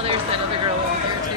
Oh, there's that other girl over there too.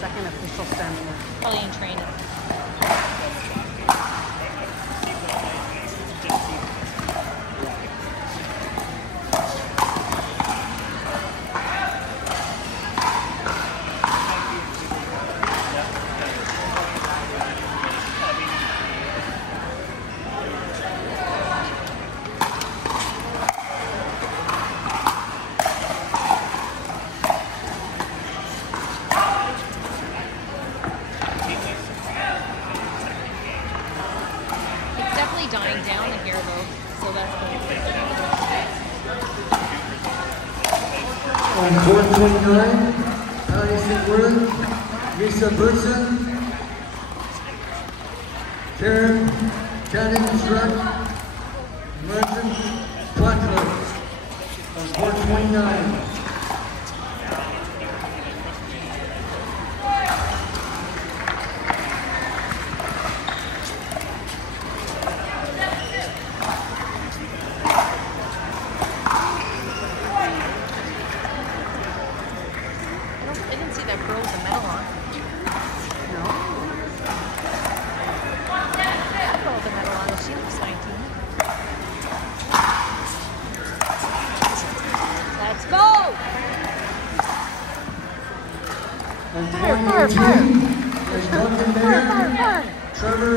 Second official standing there. Probably in training. Dying down in here though, so that's good. On court 29, Connie St. Worth, Lisa Burson, Karen Canning Struck, Martin Butler. On court 29. That girl with the medal on. No. That girl with the medal on, she looks 19. Let's go! On Fire, 2018, there's Duncan Mayer, Trevor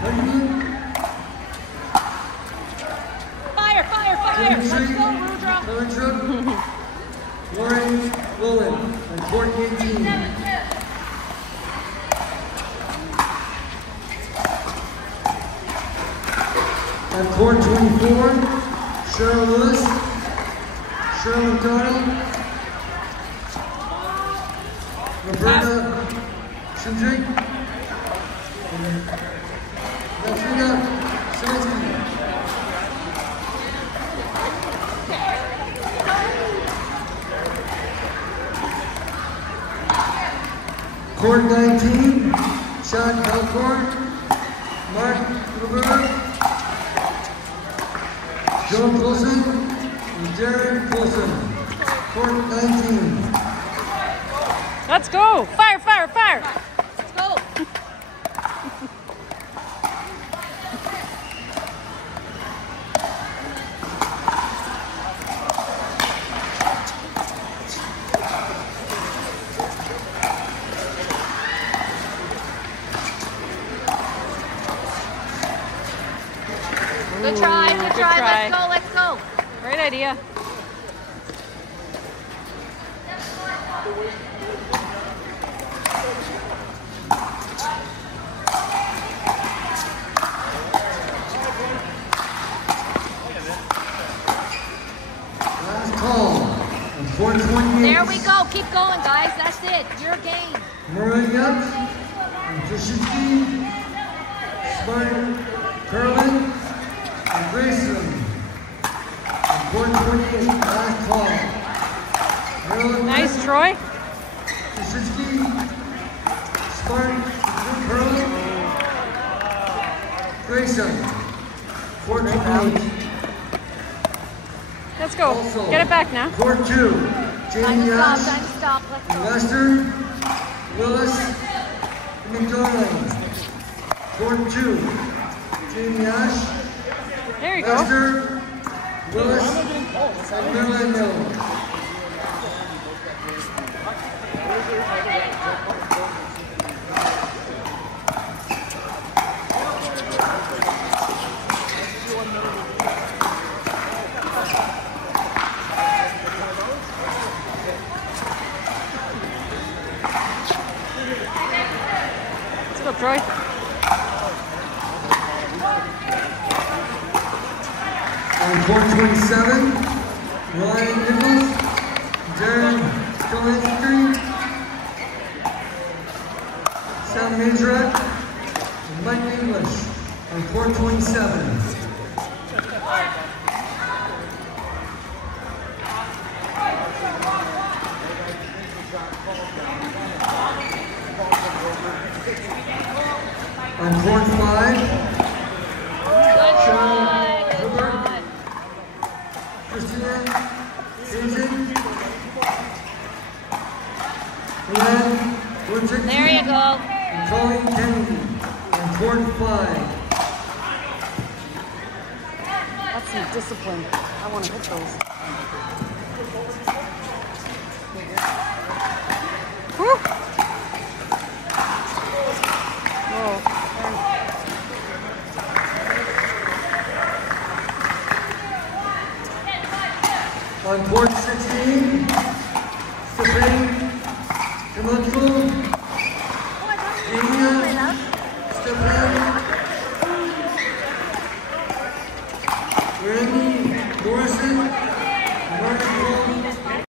Hudman, Fire! Let's go, Rudra! Lauren Willen, on court 18. On court 24, Cheryl Lewis, Cheryl McDonald, Roberta Shindrick, and Latrina Selinsky. Court 19, Sean Calcourt, Mark Levert, Joe Coulson, and Jared Coulson. Court 19. Let's go! Fire! Let's go! Good try. Let's go. Great idea. Last call on 428. There we go. Keep going, guys. That's it. Your game. Maria and Krashinsky, Smart, Curlin, and Grayson. On 428, last call. Marilyn Nice, Troy. Krashinsky, Smart, Curlin, Grayson. 428. Let's go. Also, Get it back now. Court 2, Jamie Time Yash, to stop. Let's go. Lester, Willis, and McDonald. Court 2, Jamie Yash, There you go. Lester, Willis, and Marilyn Miller. Let's go, Troy. On court 27, Ryan Nichols, Darren Joanne Street, Sam Majrak, and Mike English on court 27. On court 5, Good Sean try. Good Hilbert, try. Christina Asian, Glenn Woodrick, There you go. and Colleen Kennedy on court 5. That's some discipline. I want to hit those. Whew. Whoa. On court 16,